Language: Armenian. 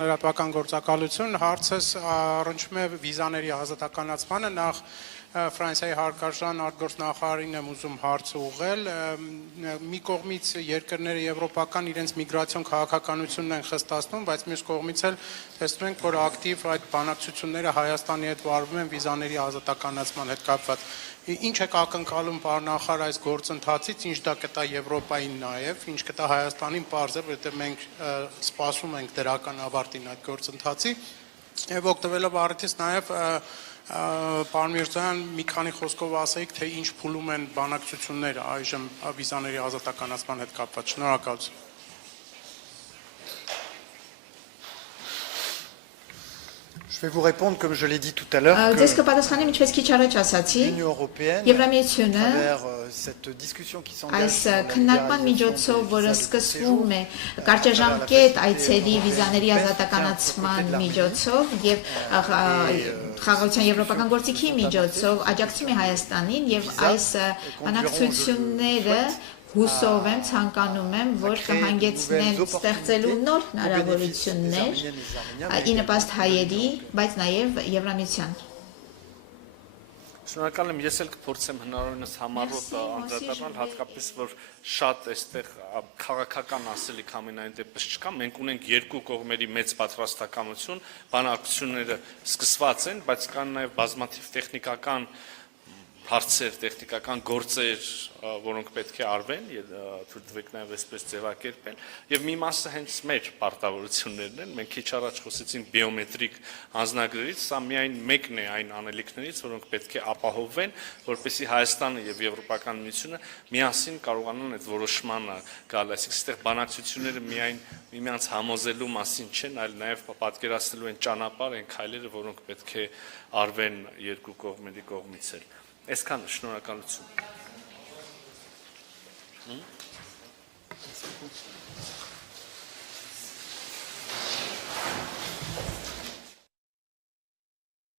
Լրատվական գործակալություն հարցս առնչվում է վիզաների ազատականացմանը նախ Ֆրանսիայի հարկարժան արտգործնախարարին եմ ուզում հարց ուղղել մի կողմից երկրները եվրոպական իրենց միգրացիոն քաղաքականությունն են խստացնում, բայց մյուս կողմից էլ տեսնում ենք, որ ակտիվ այդ բանակցությունները Հայաստանի հետ վարվում են վիզաների ազատականացման հետ կապված։ Ինչ եք ակնկալում պարոն նախարար այս գործընթացից, ինչ դա կտա Եվրոպային նաև, ինչ կտա Հայաստանին պարզ է, որովհետև մենք սպասում ենք դրական ավարտին այդ գործընթացի, եւ օգտվելով առիթից նաև պարոն Միրզոյան մի քանի խոսքով ասեիք, թե ինչ փուլում են բանակցությունները այժմ վիզաների ազատականացման հետ կապված։ Շնորհակալություն։ Je vais vous répondre, comme je l'ai dit tout à l'heure, l'Union européenne, à travers cette discussion qui s'engage sur la libéralisation des visas de séjour, կարճաժամկետ այցելի վիզաների ազատականացման միջոցով եւ Խաղաղության եվրոպական գործիքի միջոցով աջակցում է Հայաստանին եւ այս բանակցությունները հուսով եմ, ցանկանում եմ, որ կհանգեցնեն ստեղծելու նոր հնարավորություններ ի նպաստ հայերի, բայց նաև Եվրամիության։ Շնորհակալ եմ, ես էլ կփորձեմ հնարավորինս համառոտ անդրադառնալ, հատկապես որ շատ այստեղ քաղաքական ասելիք ամենայն դեպս չկա, մենք ունենք երկու կողմերի մեծ պատրաստակամություն, բանակցությունները սկսված են, բայց կան նաև բազմաթիվ տեխնիկական հարցեր, տեխնիկական գործեր, որոնք պետք է արվեն, թույլ տվեք նաև այսպես ձևակերպել, եւ մի մասը հենց մեր պարտավորություններն են, մենք քիչ առաջ խոսեցինք բիոմետրիկ անձնագրերից, սա միայն մեկն է այն անելիքներից, որոնք պետք է ապահովվեն, որպեսզի Հայաստանը եւ Եվրոպական միությունը միասին կարողանան այդ որոշմանը գալ, այսինքն այստեղ բանակցությունները միայն միմյանց համոզելու մասին չեն, այլ նաև պատկերացնելու են ճանապարհ, այն քայլերը, որոնք պետք է արվեն երկու կողմերի կողմից էլ։ Այսքան շնորհակալություն։